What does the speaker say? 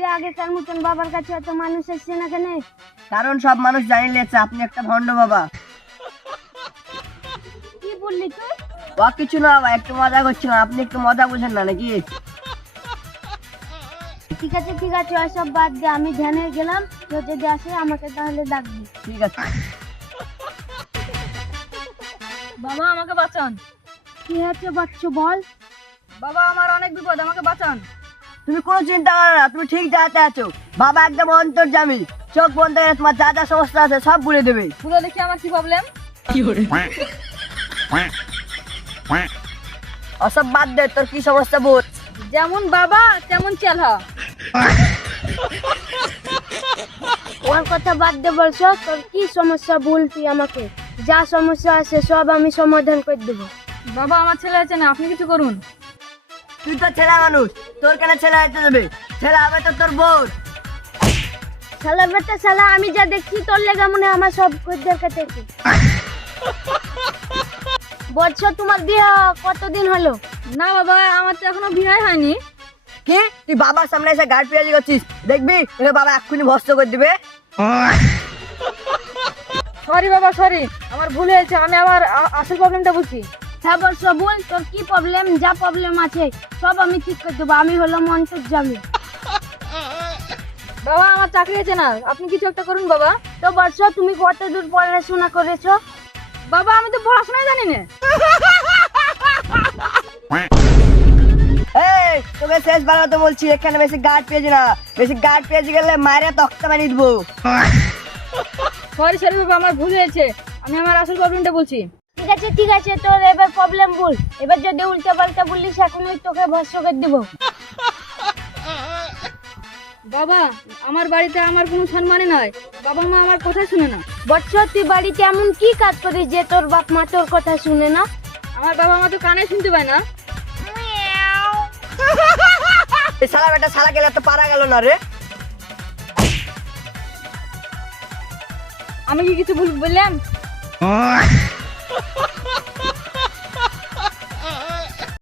কিরে আগেকার মতন বাবার কাছে এত মানুষ এসছে না কেন? কারণ সব মানুষ জানি লেছে আপনি একটা ভণ্ড বাবা। কি বললি তুই? ও কিছু না বাবা, একটু মজা করছিলাম, আপনি একটু মজা বুঝেন না নাকি? ঠিক আছে ওসব বাদ দে, আমি ধ্যানে গেলাম। তো যদি আসে আমাকে তাহলে ডাকবি। ঠিক আছে। বাবা আমাকে বাঁচান। কি হচ্ছে বাচ্চু বল? বাবা আমার অনেক বিপদ, আমাকে বাঁচান। তুমি কোনো চিন্তা করো না, তুমি ঠিক জায়গাতে আছো। বাবা একদম অন্তর্যামী, চোখ বন্ধ করে তোমার যা যা সমস্যা আছে সব বলে দেবে। পুরো দেখি আমার কি প্রবলেম। ওসব বাদ দে, তোর কি সমস্যা বল। যেমন বাবা তেমন চেলা। ওর কথা বাদ দে বলছো, তোর কি সমস্যা বল তুই আমাকে। যা সমস্যা আছে সব আমি সমাধান করে দেবো। বাবা আমার ছেলে আছে না, আপনি কিছু করুন। তুই তো ছেলে মানুষ, তোর কেন ছেলে হতে দেবে? ছেলে হবে তো তোর বোন। শালা বেটা শালা, আমি যা দেখছি তোর লেগে মনে হয় আমার সব খদ্দের কাছে। বলছো তোমার বিয়ে কতদিন হলো? না বাবা আমার তো এখনো বিয়ে হয়নি। কি তুই বাবার সামনে এসে গাড় পেঁয়াজি করছিস? দেখবি তোকে বাবা এক্ষুনি ভস্ত করে দিবে। সরি বাবা সরি, আমার ভুল হয়েছে, আমি আবার আসল প্রবলেমটা বুঝছি। হ্যাঁ বলছো বল, তোর কি প্রবলেম? যা প্রবলেম আছে সব আমি ঠিক করে দেবো। আমি হলাম অন্তর্যামী। বাবা আমার চাকরি হয়েছে না, আপনি কিছু একটা করুন বাবা। তো বলছো তুমি কত দূর পড়াশোনা করেছো? বাবা আমি তো পড়াশোনাই জানি না। এই তোকে শেষবার তো বলছি, এখানে বেশি গাড় পেঁয়াজি না, বেশি গাড় পেঁয়াজি গেলে মায়েরা তক্তা বানিয়ে দিবো। সরি সরি বাবা আমার ভুল হয়েছে, আমি আমার আসল প্রবলেমটা বলছি। ঠিক আছে তোর এবার প্রবলেম বল। এবার যদি উল্টা পাল্টা বললিস এখনই তোকে ভস্ম করে দিব। বাবা আমার বাড়িতে আমার কোনো সম্মানই নয়, বাবা মা আমার কথা শুনে না। বৎস তুই বাড়িতে এমন কি কাজ করিস যে তোর বাপ মা তোর কথা শুনে না? আমার বাবা মা তো কানে শুনতে পায় না। এই শালা বেটা শালা গেলে তো পারা গেল না রে। আমি কি কিছু ভুল বললাম?